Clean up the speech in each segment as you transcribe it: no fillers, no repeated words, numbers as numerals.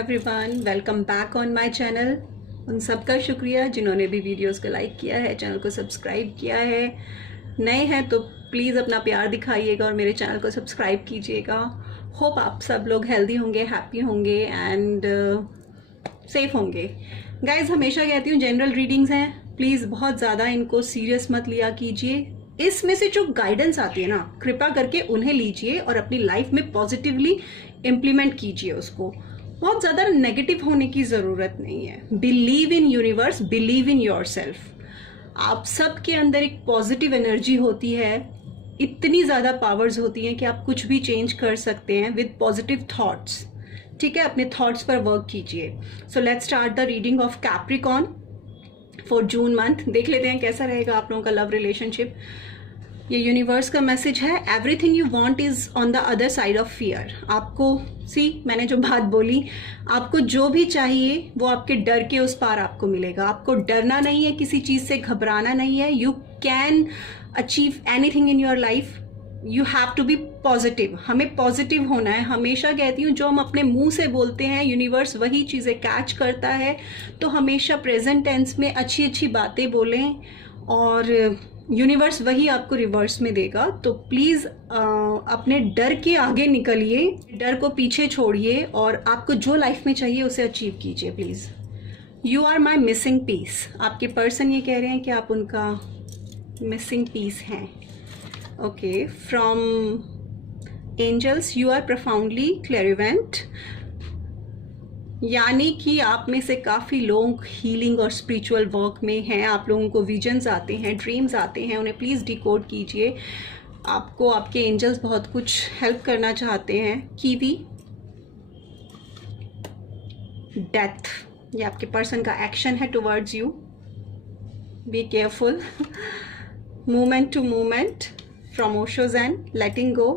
Everyone, welcome back on my channel. उन सबका शुक्रिया जिन्होंने भी वीडियोस को लाइक किया है, चैनल को सब्सक्राइब किया है। नए हैं तो प्लीज़ अपना प्यार दिखाइएगा और मेरे चैनल को सब्सक्राइब कीजिएगा। होप आप सब लोग हेल्दी होंगे, हैप्पी होंगे एंड सेफ होंगे। गाइज, हमेशा कहती हूँ जनरल रीडिंग्स हैं, प्लीज़ बहुत ज़्यादा इनको सीरियस मत लिया कीजिए। इसमें से जो गाइडेंस आती है ना, कृपा करके उन्हें लीजिए और अपनी लाइफ में पॉजिटिवली इम्प्लीमेंट कीजिए उसको। बहुत ज़्यादा नेगेटिव होने की ज़रूरत नहीं है। Believe in universe, believe in yourself. आप सबके अंदर एक पॉजिटिव एनर्जी होती है, इतनी ज़्यादा पावर्स होती हैं कि आप कुछ भी चेंज कर सकते हैं विद पॉजिटिव थॉट्स। ठीक है, अपने थॉट्स पर वर्क कीजिए। So let's start the reading of Capricorn for June month. देख लेते हैं कैसा रहेगा आप लोगों का लव रिलेशनशिप। ये यूनिवर्स का मैसेज है, everything you want is on the other side of fear. आपको मैंने जो बात बोली, आपको जो भी चाहिए वो आपके डर के उस पार आपको मिलेगा। आपको डरना नहीं है, किसी चीज से घबराना नहीं है। You can achieve anything in your life. You have to be positive. हमें पॉजिटिव होना है। हमेशा कहती हूँ, जो हम अपने मुंह से बोलते हैं यूनिवर्स वही चीज़ें कैच करता है। तो हमेशा प्रेजेंट टेंस में अच्छी अच्छी बातें बोलें और यूनिवर्स वही आपको रिवर्स में देगा। तो प्लीज़ अपने डर के आगे निकलिए, डर को पीछे छोड़िए और आपको जो लाइफ में चाहिए उसे अचीव कीजिए please. You are my missing piece. आपके पर्सन ये कह रहे हैं कि आप उनका मिसिंग पीस हैं। Okay, from angels, you are profoundly clairvoyant. यानी कि आप में से काफ़ी लोग हीलिंग और स्पिरिचुअल वर्क में हैं। आप लोगों को विजन्स आते हैं, ड्रीम्स आते हैं, उन्हें प्लीज़ डिकोड कीजिए। आपको आपके एंजल्स बहुत कुछ हेल्प करना चाहते हैं। कीवी, डेथ, ये आपके पर्सन का एक्शन है towards you. Be careful. Movement to movement from Osho zen, letting go.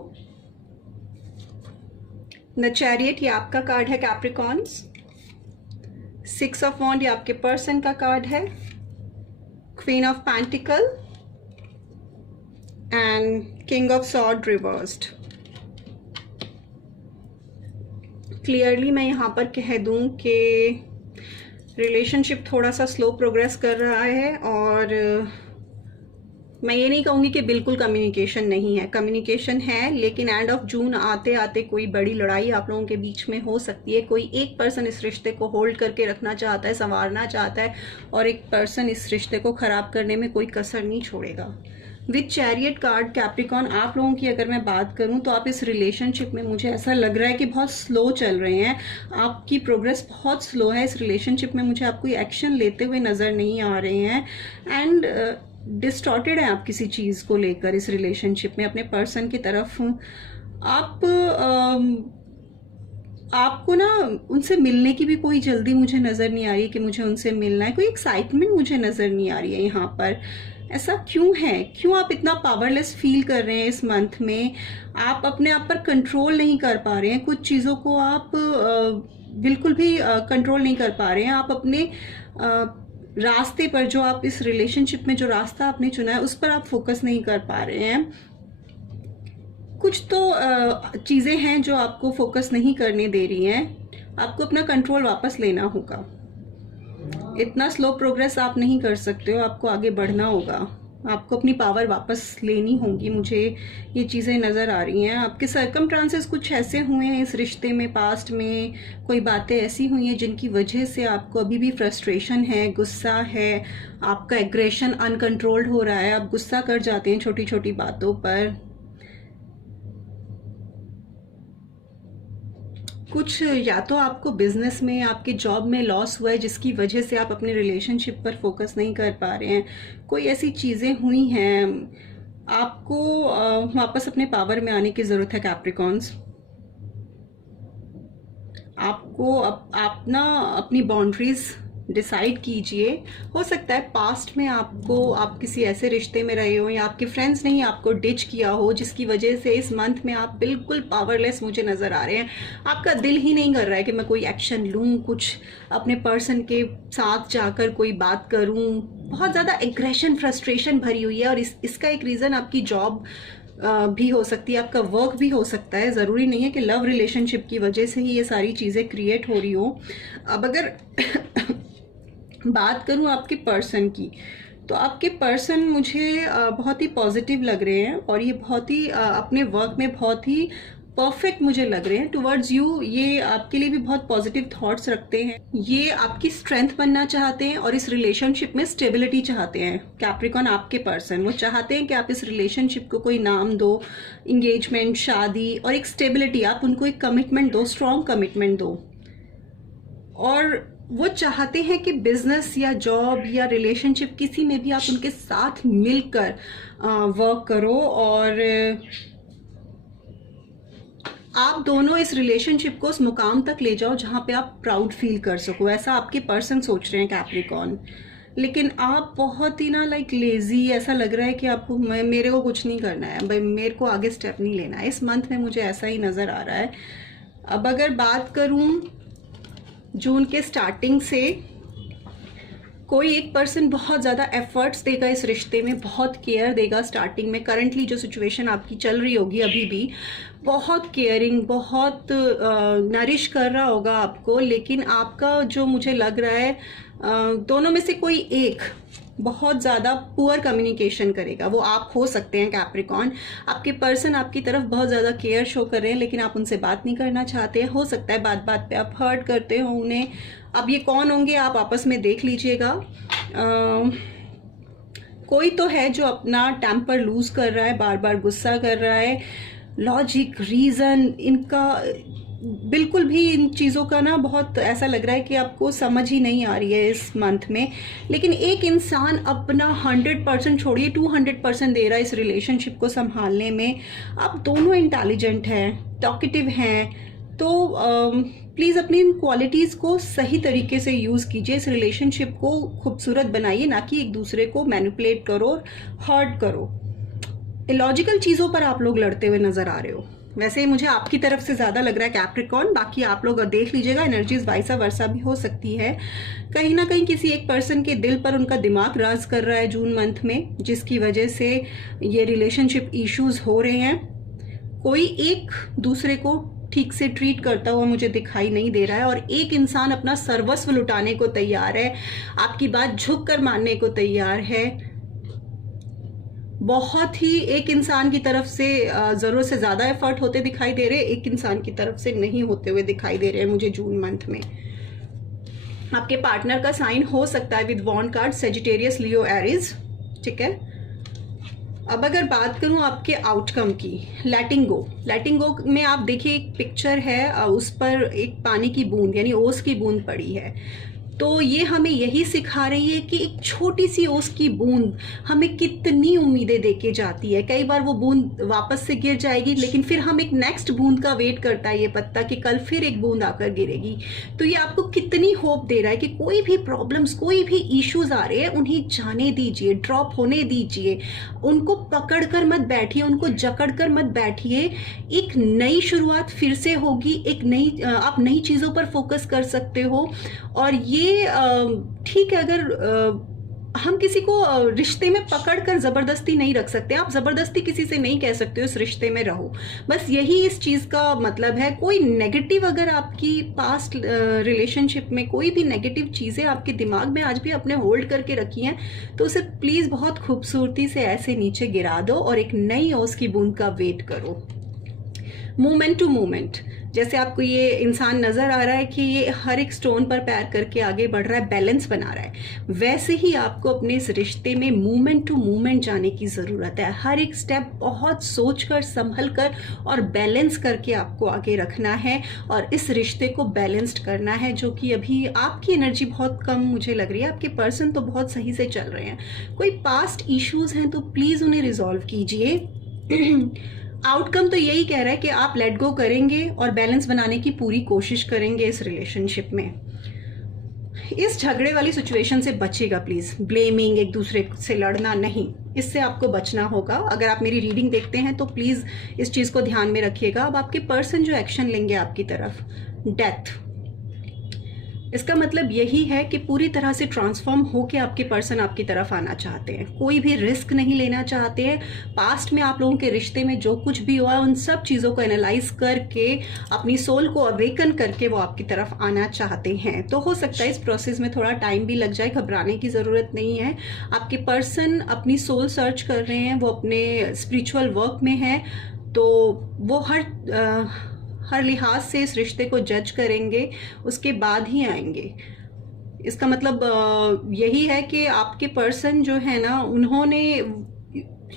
The chariot, ये आपका कार्ड है कैप्रिकॉर्न्स। 6 ऑफ वॉन्ड, ये आपके पर्सन का कार्ड है। Queen of pentacle and king of sword reversed. Clearly मैं यहाँ पर कह दूँ कि रिलेशनशिप थोड़ा सा स्लो प्रोग्रेस कर रहा है और मैं ये नहीं कहूँगी कि बिल्कुल कम्युनिकेशन नहीं है। कम्युनिकेशन है, लेकिन एंड ऑफ जून आते आते कोई बड़ी लड़ाई आप लोगों के बीच में हो सकती है। कोई एक पर्सन इस रिश्ते को होल्ड करके रखना चाहता है, संवारना चाहता है, और एक पर्सन इस रिश्ते को खराब करने में कोई कसर नहीं छोड़ेगा। विद चैरियट कार्ड कैप्रिकॉर्न, आप लोगों की अगर मैं बात करूं तो आप इस रिलेशनशिप में, मुझे ऐसा लग रहा है कि बहुत स्लो चल रहे हैं। आपकी प्रोग्रेस बहुत स्लो है इस रिलेशनशिप में। मुझे आप कोई एक्शन लेते हुए नज़र नहीं आ रहे हैं एंड डिस्टॉर्टेड है आप किसी चीज़ को लेकर इस रिलेशनशिप में। अपने पर्सन की तरफ आपको ना उनसे मिलने की भी कोई जल्दी मुझे नज़र नहीं आ रही है कि मुझे उनसे मिलना है। कोई एक्साइटमेंट मुझे नज़र नहीं आ रही है यहाँ पर। ऐसा क्यों है? क्यों आप इतना पावरलेस फील कर रहे हैं इस मंथ में? आप अपने आप पर कंट्रोल नहीं कर पा रहे हैं। कुछ चीज़ों को आप बिल्कुल भी कंट्रोल नहीं कर पा रहे हैं। आप अपने रास्ते पर, जो आप इस रिलेशनशिप में जो रास्ता आपने चुना है उस पर आप फोकस नहीं कर पा रहे हैं। कुछ तो चीज़ें हैं जो आपको फोकस नहीं करने दे रही हैं। आपको अपना कंट्रोल वापस लेना होगा। इतना स्लो प्रोग्रेस आप नहीं कर सकते हो, आपको आगे बढ़ना होगा। आपको अपनी पावर वापस लेनी होगी। मुझे ये चीज़ें नज़र आ रही हैं। आपके सर्कमस्टांसेस कुछ ऐसे हुए हैं इस रिश्ते में, पास्ट में कोई बातें ऐसी हुई हैं जिनकी वजह से आपको अभी भी फ्रस्ट्रेशन है, गुस्सा है, आपका एग्रेशन अनकंट्रोल्ड हो रहा है। आप गुस्सा कर जाते हैं छोटी छोटी बातों पर। कुछ या तो आपको बिजनेस में, आपकी जॉब में लॉस हुआ है जिसकी वजह से आप अपने रिलेशनशिप पर फोकस नहीं कर पा रहे हैं। कोई ऐसी चीज़ें हुई हैं। आपको वापस अपने पावर में आने की ज़रूरत है कैप्रिकॉर्न्स। आपको आप ना अपनी बाउंड्रीज डिसाइड कीजिए। हो सकता है पास्ट में आप किसी ऐसे रिश्ते में रहे हो या आपके फ्रेंड्स ने ही आपको डिच किया हो जिसकी वजह से इस मंथ में आप बिल्कुल पावरलेस मुझे नज़र आ रहे हैं। आपका दिल ही नहीं कर रहा है कि मैं कोई एक्शन लूँ, कुछ अपने पर्सन के साथ जाकर कोई बात करूँ। बहुत ज़्यादा एग्रेशन, फ्रस्ट्रेशन भरी हुई है और इसका एक रीज़न आपकी जॉब भी हो सकती है, आपका वर्क भी हो सकता है। ज़रूरी नहीं है कि लव रिलेशनशिप की वजह से ही ये सारी चीज़ें क्रिएट हो रही हो। अब अगर बात करूं आपके पर्सन की, तो आपके पर्सन मुझे बहुत ही पॉजिटिव लग रहे हैं और ये बहुत ही अपने वर्क में बहुत ही परफेक्ट मुझे लग रहे हैं टुवर्ड्स यू। ये आपके लिए भी बहुत पॉजिटिव थॉट्स रखते हैं, ये आपकी स्ट्रेंथ बनना चाहते हैं और इस रिलेशनशिप में स्टेबिलिटी चाहते हैं। कैप्रिकॉन आपके पर्सन वो चाहते हैं कि आप इस रिलेशनशिप को कोई नाम दो, इंगेजमेंट, शादी, और एक स्टेबिलिटी, आप उनको एक कमिटमेंट दो, स्ट्रॉन्ग कमिटमेंट दो। और वो चाहते हैं कि बिजनेस या जॉब या रिलेशनशिप किसी में भी आप उनके साथ मिलकर वर्क करो और आप दोनों इस रिलेशनशिप को उस मुकाम तक ले जाओ जहां पे आप प्राउड फील कर सको। ऐसा आपके पर्सन सोच रहे हैं कैप्रिकॉन। लेकिन आप बहुत ही ना लाइक लेजी, ऐसा लग रहा है कि आपको मेरे को कुछ नहीं करना है भाई, मेरे को आगे स्टेप नहीं लेना है। इस मंथ में मुझे ऐसा ही नजर आ रहा है। अब अगर बात करूं जून के स्टार्टिंग से, कोई एक पर्सन बहुत ज़्यादा एफर्ट्स देगा इस रिश्ते में, बहुत केयर देगा स्टार्टिंग में। करंटली जो सिचुएशन आपकी चल रही होगी अभी भी, बहुत केयरिंग, बहुत नरिश कर रहा होगा आपको। लेकिन आपका जो मुझे लग रहा है दोनों में से कोई एक बहुत ज़्यादा पुअर कम्युनिकेशन करेगा। वो आप हो सकते हैं कैप्रिकॉन। आपके पर्सन आपकी तरफ बहुत ज़्यादा केयर शो कर रहे हैं लेकिन आप उनसे बात नहीं करना चाहते। हो सकता है बात बात पे आप हर्ट करते हो उन्हें। अब ये कौन होंगे आप आपस में देख लीजिएगा। कोई तो है जो अपना टेम्पर लूज कर रहा है, बार बार गुस्सा कर रहा है। लॉजिक, रीज़न, इनका बिल्कुल भी इन चीज़ों का ना बहुत ऐसा लग रहा है कि आपको समझ ही नहीं आ रही है इस मंथ में। लेकिन एक इंसान अपना 100% छोड़िए 200% दे रहा है इस रिलेशनशिप को संभालने में। आप दोनों इंटेलिजेंट हैं, टॉकेटिव हैं, तो प्लीज़ अपनी इन क्वालिटीज़ को सही तरीके से यूज़ कीजिए। इस रिलेशनशिप को खूबसूरत बनाइए, ना कि एक दूसरे को मैनिपुलेट करो और हर्ट करो। इलॉजिकल चीज़ों पर आप लोग लड़ते हुए नज़र आ रहे हो। वैसे ही मुझे आपकी तरफ से ज़्यादा लग रहा है कैप्रिकॉन। बाकी आप लोग देख लीजिएगा, एनर्जीज वाइसा वर्सा भी हो सकती है। कहीं ना कहीं किसी एक पर्सन के दिल पर उनका दिमाग राज कर रहा है जून मंथ में, जिसकी वजह से ये रिलेशनशिप इश्यूज हो रहे हैं। कोई एक दूसरे को ठीक से ट्रीट करता हुआ मुझे दिखाई नहीं दे रहा है और एक इंसान अपना सर्वस्व लुटाने को तैयार है, आपकी बात झुक कर मानने को तैयार है। बहुत ही एक इंसान की तरफ से जरूरत से ज्यादा एफर्ट होते दिखाई दे रहे हैं, एक इंसान की तरफ से नहीं होते हुए दिखाई दे रहे हैं मुझे जून मंथ में। आपके पार्टनर का साइन हो सकता है with wand card Sagittarius, Leo, Aries. ठीक है। अब अगर बात करूं आपके आउटकम की, लेटिंग गो। लेटिंग गो में आप देखिए एक पिक्चर है, उस पर एक पानी की बूंद यानी ओस की बूंद पड़ी है। तो ये हमें यही सिखा रही है कि एक छोटी सी ओस की बूंद हमें कितनी उम्मीदें देके जाती है। कई बार वो बूंद वापस से गिर जाएगी लेकिन फिर हम एक नेक्स्ट बूंद का वेट करता है ये पत्ता कि कल फिर एक बूंद आकर गिरेगी। तो ये आपको कितनी होप दे रहा है कि कोई भी प्रॉब्लम्स, कोई भी इश्यूज आ रहे हैं उन्हें जाने दीजिए, ड्रॉप होने दीजिए। उनको पकड़ कर मत बैठिए, उनको जकड़ कर मत बैठिए। एक नई शुरुआत फिर से होगी, एक नई आप नई चीजों पर फोकस कर सकते हो। और ये ठीक है, अगर हम किसी को रिश्ते में पकड़ कर जबरदस्ती नहीं रख सकते। आप जबरदस्ती किसी से नहीं कह सकते हो इस रिश्ते में रहो, बस यही इस चीज का मतलब है। कोई नेगेटिव, अगर आपकी पास्ट रिलेशनशिप में कोई भी नेगेटिव चीजें आपके दिमाग में आज भी अपने होल्ड करके रखी हैं, तो उसे प्लीज बहुत खूबसूरती से ऐसे नीचे गिरा दो और एक नई ओस की बूंद का वेट करो। मोमेंट टू मोमेंट, जैसे आपको ये इंसान नजर आ रहा है कि ये हर एक स्टोन पर पैर करके आगे बढ़ रहा है, बैलेंस बना रहा है, वैसे ही आपको अपने इस रिश्ते में मूवमेंट टू मूवमेंट जाने की जरूरत है। हर एक स्टेप बहुत सोचकर, संभल कर और बैलेंस करके आपको आगे रखना है और इस रिश्ते को बैलेंस्ड करना है। जो कि अभी आपकी एनर्जी बहुत कम मुझे लग रही है, आपके पर्सन तो बहुत सही से चल रहे हैं। कोई पास्ट इश्यूज हैं तो प्लीज उन्हें रिजॉल्व कीजिए। आउटकम तो यही कह रहा है कि आप लेट गो करेंगे और बैलेंस बनाने की पूरी कोशिश करेंगे इस रिलेशनशिप में। इस झगड़े वाली सिचुएशन से बचिएगा प्लीज। ब्लेमिंग, एक दूसरे से लड़ना नहीं, इससे आपको बचना होगा। अगर आप मेरी रीडिंग देखते हैं तो प्लीज इस चीज को ध्यान में रखिएगा। अब आपके पर्सन जो एक्शन लेंगे आपकी तरफ, डेथ। इसका मतलब यही है कि पूरी तरह से ट्रांसफॉर्म होके आपके पर्सन आपकी तरफ आना चाहते हैं, कोई भी रिस्क नहीं लेना चाहते हैं। पास्ट में आप लोगों के रिश्ते में जो कुछ भी हुआ उन सब चीज़ों को एनालाइज करके अपनी सोल को अवेकन करके वो आपकी तरफ आना चाहते हैं। तो हो सकता है इस प्रोसेस में थोड़ा टाइम भी लग जाए, घबराने की ज़रूरत नहीं है। आपके पर्सन अपनी सोल सर्च कर रहे हैं, वो अपने स्पिरिचुअल वर्क में है, तो वो हर लिहाज से इस रिश्ते को जज करेंगे, उसके बाद ही आएंगे। इसका मतलब यही है कि आपके पर्सन जो है ना, उन्होंने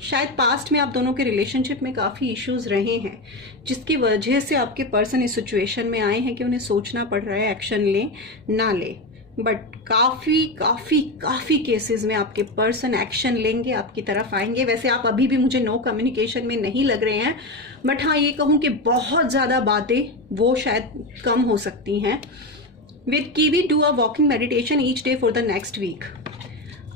शायद पास्ट में आप दोनों के रिलेशनशिप में काफ़ी इश्यूज रहे हैं, जिसकी वजह से आपके पर्सन इस सिचुएशन में आए हैं कि उन्हें सोचना पड़ रहा है एक्शन लें ना लें। बट काफ़ी काफ़ी काफ़ी केसेस में आपके पर्सन एक्शन लेंगे, आपकी तरफ आएंगे। वैसे आप अभी भी मुझे नो कम्युनिकेशन में नहीं लग रहे हैं, बट हाँ ये कहूँ कि बहुत ज़्यादा बातें वो शायद कम हो सकती हैं। With kiwi do a walking meditation each day for the next week.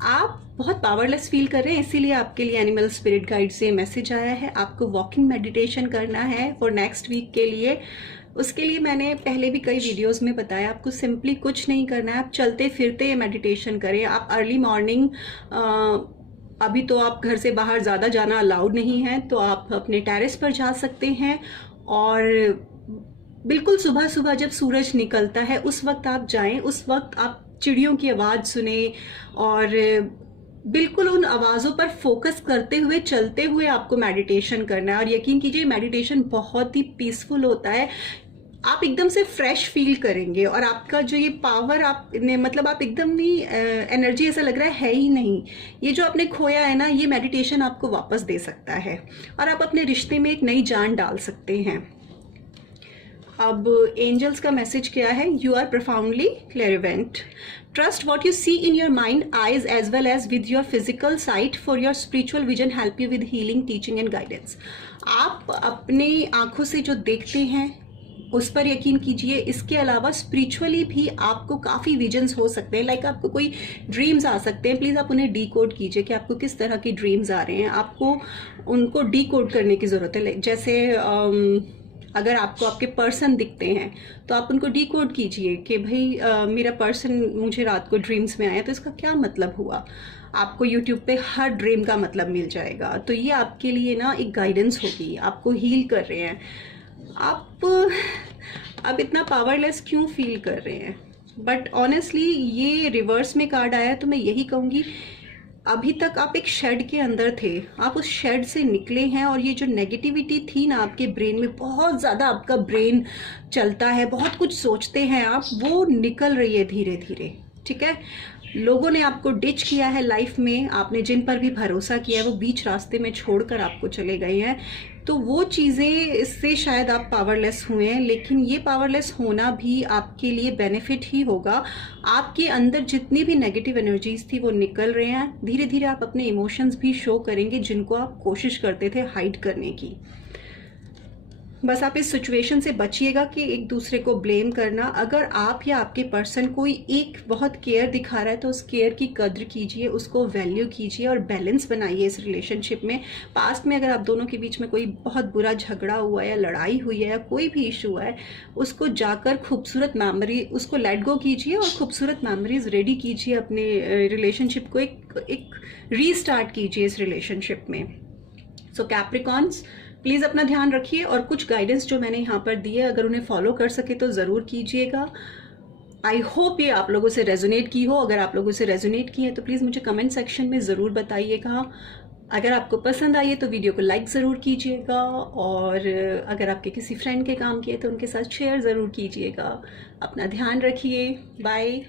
आप बहुत पावरलेस फील कर रहे हैं, इसीलिए आपके लिए एनिमल स्पिरिट गाइड से मैसेज आया है, आपको वॉकिंग मेडिटेशन करना है फॉर नेक्स्ट वीक के लिए। उसके लिए मैंने पहले भी कई वीडियोस में बताया, आपको सिंपली कुछ नहीं करना है, आप चलते फिरते ये मेडिटेशन करें। आप अर्ली मॉर्निंग, अभी तो आप घर से बाहर ज़्यादा जाना अलाउड नहीं है, तो आप अपने टेरेस पर जा सकते हैं और बिल्कुल सुबह सुबह जब सूरज निकलता है उस वक्त आप जाएं। उस वक्त आप चिड़ियों की आवाज़ सुने और बिल्कुल उन आवाज़ों पर फोकस करते हुए चलते हुए आपको मेडिटेशन करना है। और यकीन कीजिए मेडिटेशन बहुत ही पीसफुल होता है, आप एकदम से फ्रेश फील करेंगे और आपका जो ये पावर आपने, मतलब आप एकदम भी एनर्जी ऐसा लग रहा है ही नहीं, ये जो आपने खोया है ना, ये मेडिटेशन आपको वापस दे सकता है और आप अपने रिश्ते में एक नई जान डाल सकते हैं। अब एंजल्स का मैसेज क्या है? You are profoundly clairvoyant, trust what you see in your mind eyes as well as with your physical sight for your spiritual vision help you with healing teaching and guidance. आप अपनी आंखों से जो देखते हैं उस पर यकीन कीजिए, इसके अलावा स्पिरिचुअली भी आपको काफ़ी विजन्स हो सकते हैं। लाइक आपको कोई ड्रीम्स आ सकते हैं, प्लीज़ आप उन्हें डीकोड कीजिए कि आपको किस तरह की ड्रीम्स आ रहे हैं, आपको उनको डीकोड करने की ज़रूरत है। जैसे अगर आपको आपके पर्सन दिखते हैं तो आप उनको डीकोड कीजिए कि भाई मेरा पर्सन मुझे रात को ड्रीम्स में आया, तो इसका क्या मतलब हुआ। आपको यूट्यूब पे हर ड्रीम का मतलब मिल जाएगा, तो ये आपके लिए ना एक गाइडेंस होगी, आपको हील कर रहे हैं। आप अब इतना पावरलेस क्यों फील कर रहे हैं? बट ऑनेस्टली ये रिवर्स में कार्ड आया, तो मैं यही कहूँगी अभी तक आप एक शेड के अंदर थे, आप उस शेड से निकले हैं और ये जो नेगेटिविटी थी ना आपके ब्रेन में, बहुत ज़्यादा आपका ब्रेन चलता है, बहुत कुछ सोचते हैं आप, वो निकल रही है धीरे धीरे। ठीक है, लोगों ने आपको डिच किया है लाइफ में, आपने जिन पर भी भरोसा किया है वो बीच रास्ते में छोड़कर आपको चले गए हैं, तो वो चीज़ें, इससे शायद आप पावरलेस हुए हैं। लेकिन ये पावरलेस होना भी आपके लिए बेनिफिट ही होगा। आपके अंदर जितनी भी नेगेटिव एनर्जीज थी वो निकल रहे हैं, धीरे धीरे आप अपने इमोशंस भी शो करेंगे जिनको आप कोशिश करते थे हाइड करने की। बस आप इस सिचुएशन से बचिएगा कि एक दूसरे को ब्लेम करना। अगर आप या आपके पर्सन कोई एक बहुत केयर दिखा रहा है तो उस केयर की कद्र कीजिए, उसको वैल्यू कीजिए और बैलेंस बनाइए इस रिलेशनशिप में। पास्ट में अगर आप दोनों के बीच में कोई बहुत बुरा झगड़ा हुआ है या लड़ाई हुई है या कोई भी इशू है, उसको जाकर खूबसूरत मेमोरी, उसको लेट गो कीजिए और खूबसूरत मेमोरीज रेडी कीजिए, अपने रिलेशनशिप को एक रीस्टार्ट कीजिए इस रिलेशनशिप में। सो कैप्रिकॉन्स, प्लीज़ अपना ध्यान रखिए और कुछ गाइडेंस जो मैंने यहाँ पर दिए, अगर उन्हें फॉलो कर सके तो ज़रूर कीजिएगा। आई होप ये आप लोगों से रेजोनेट की हो। अगर आप लोगों से रेजोनेट की है तो प्लीज़ मुझे कमेंट सेक्शन में ज़रूर बताइएगा। अगर आपको पसंद आई है तो वीडियो को लाइक ज़रूर कीजिएगा और अगर आपके किसी फ्रेंड के काम किए तो उनके साथ शेयर ज़रूर कीजिएगा। अपना ध्यान रखिए। बाय।